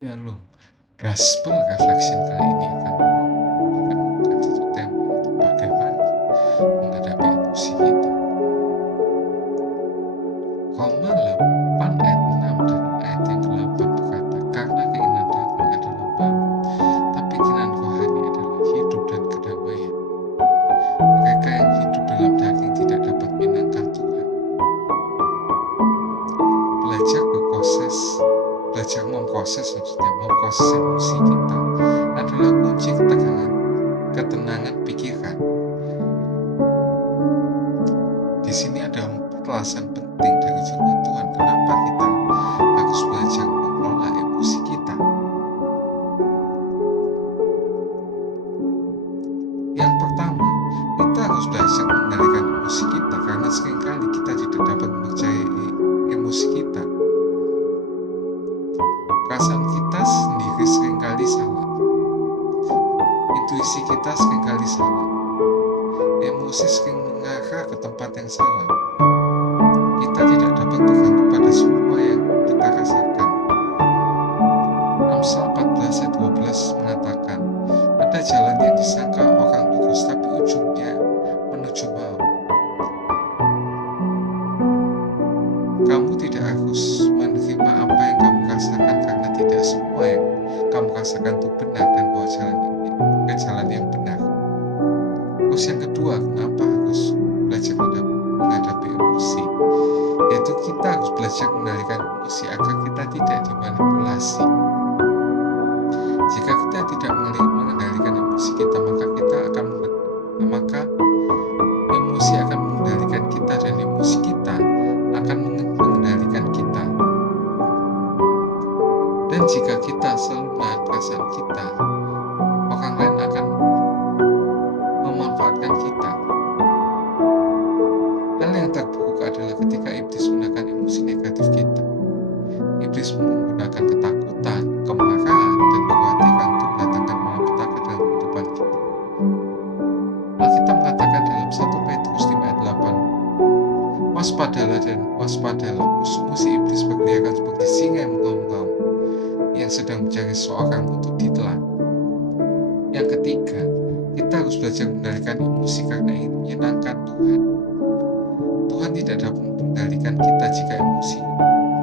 Ya loh, Gospel Reflection kali ini akan menemukan satu tema, yaitu bagaimana menghadapi emosi kita. Roma 8 ayat 6 dan ayat yang ke-8 berkata, karena keinginan daging adalah maut, tapi keinginan rohani adalah hidup dan kedamaian. Mereka yang hidup dalam daging tidak dapat menyenangkan Tuhan. Belajar memproses emosi kita adalah kunci ketenangan pikiran. Di sini ada 4 alasan penting dari firman Tuhan kenapa kita harus belajar mengelola emosi kita. Yang pertama, kita harus belajar mengendalikan emosi kita karena seringkali kita tidak dapat mempercayai emosi kita. Perasaan kita sendiri seringkali salah. Intuisi kita seringkali salah. Emosi sering mengarah ke tempat yang salah. Kita tidak dapat bergantung pada semua yang kita rasakan. Amsal 14 ayat 12 mengatakan, ada jalan yang disangka orang lurus tapi ujungnya menuju maut. Kamu tidak harus menerima apa yang kamu rasakan karena tidak semua yang kamu rasakan itu benar dan bawa ke jalan yang benar. Terus yang kedua, kenapa harus belajar menghadapi emosi? Yaitu kita harus belajar mengendalikan emosi agar kita tidak dimanipulasi. Jika kita tidak mengendalikan emosi kita, maka emosi akan mengendalikan kita dan emosi kita akan mengendalikan kita. Dan jika kita selalu menahan perasaan kita, orang lain akan memanfaatkan kita. Hal yang terburuk adalah ketika iblis menggunakan emosi negatif kita. Iblis menggunakan ketakutan, kemarahan, dan kekhawatiran untuk mendatangkan malapetaka dalam kehidupan kita. Alkitab mengatakan dalam 1 Petrus 5 ayat 8, waspadalah, musuh-musuh si iblis berkeliaran seperti singa yang mengaum-ngaum, yang sedang mencari seorang untuk ditelan. Yang ketiga, kita harus belajar mengendalikan emosi karena ingin menyenangkan Tuhan. Tuhan tidak dapat mengendalikan kita jika emosi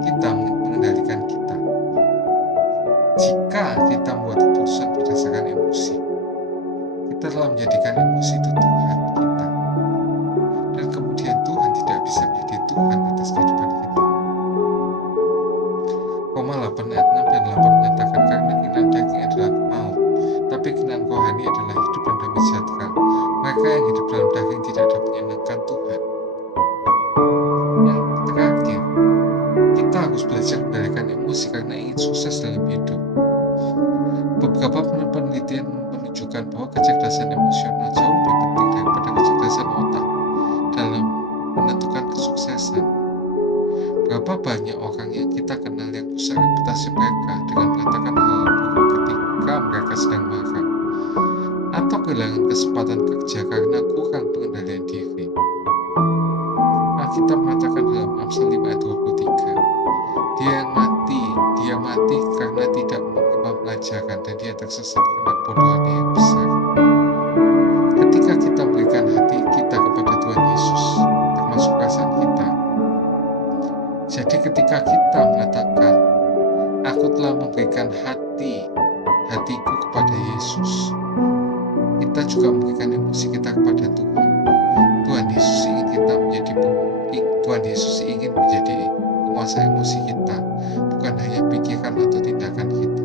kita mengendalikan kita. Jika kita membuat keputusan berdasarkan emosi, kita telah menjadikan emosi itu Tuhan kita. Dan kemudian Tuhan tidak bisa menjadi Tuhan atas kehidupan kita. Roma 8 ayat 6 dan 8 mengatakan, karena keinginan daging adalah maut, tapi keinginan rohani adalah hidup dan damai sejahtera. Mereka yang hidup dalam daging tidak dapat menyenangkan Tuhan. Yang terakhir, kita harus belajar mengendalikan emosi karena ingin sukses dalam hidup. Beberapa penelitian menunjukkan bahwa kecerdasan emosional jauh lebih penting daripada kecerdasan otak dalam menentukan kesuksesan. Berapa banyak orang yang kita kenal yang rusak reputasi mereka dengan mengatakan hal buruk ketika mereka sedang marah, atau kehilangan kesempatan kerja karena kurang pengendalian diri. Alkitab mengatakan dalam Amsal 5 ayat 23, dia mati karena tidak menerima pelajaran dan dia tersesat karena kebodohannya yang besar. Ketika kita memberikan hati kita kepada Tuhan Yesus, termasuk perasaan kita, jadi ketika kita mengatakan, aku telah memberikan hatiku kepada Yesus, kita juga memberikan emosi kita kepada Tuhan. Tuhan Yesus ingin menjadi penguasa emosi kita, bukan hanya pikiran atau tindakan kita.